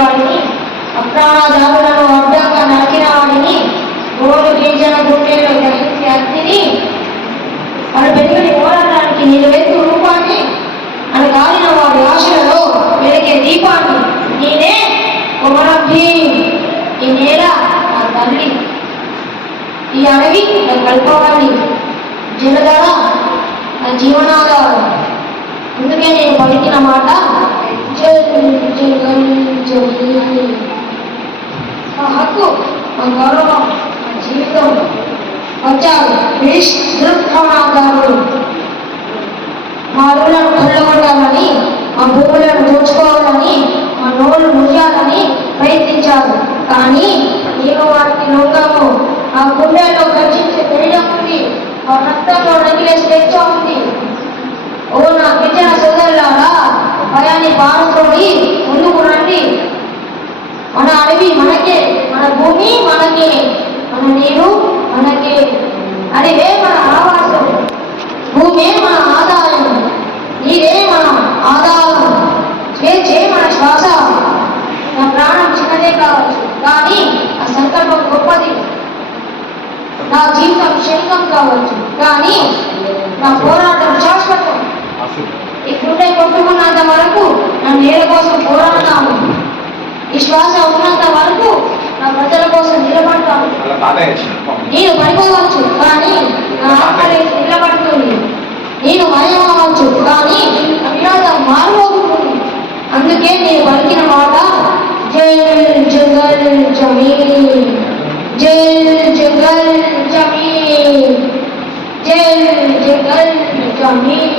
వాడిని, అప్రాణదారులను అడ్డంగా నరికిన వాడిని, గోడు గింజల గుండెల్లో గ్రహించే అగ్నిని, వాడు పెరుగుని పోరాటానికి నిలువెత్తు రూపాన్ని, అని కాలిన వాడి ఆశలలో వెలిగే దీపాన్ని, నేనే కొమరభి, ఈ నేల నా తల్లి, ఈ అడవి నా కల్పవల్లి, జలధర నా జీవనాధారం. అందుకే నేను పలికిన మాట మా హక్కు, మా గౌరవం, మా జీవితం వచ్చారు దుష్ప్రణాదారులు. మా అడవులను కొల్లగొట్టాలని, మా భూములను దోచుకోవాలని, మా నోళ్ళు ముయ్యాలని ప్రయత్నించారు. కానీ నేను వారికి లొంగము. ఆ గుండెల్లో గర్జించే ధైర్యం ఉంది, ఆ రక్తంలో నగిలే స్వేచ్ఛ ఉంది. ఓ నా గిరిజన సోదరులారా, భయాన్ని పారుతోడి ముందుకు రండి. మన అడవి మనకే, మన భూమి మనకే, మన నీరు మనకే. అడవే మన ఆవాసం, భూమే మన ఆదాయం, నీరే మన ఆధారం, స్వేచ్ఛే మన శ్వాస. నా ప్రాణం చిన్నదే కావచ్చు, కానీ ఆ సంకల్పం గొప్పది. నా జీవితం క్షణికం కావచ్చు, కానీ నా పోరాటం శాశ్వతం. ఈ గుండె కొట్టుకున్నంత వరకు నా నేల కోసం పోరాడతాను. ఈ శ్వాస ఉన్నంత వరకు నా ప్రజల కోసం నిలబడతాను. నేను పడిపోవచ్చు, కానీ నా ఆత్మలే నిలబడుతుంది. నేను మాయమవచ్చు, కానీ అభిలాషం మారుమోగుతుంది. అందుకే నేను పలికిన మాట జై జంగల్ జమీన్, జై జంగల్ జమీన్, జై జంగల్ జమీన్.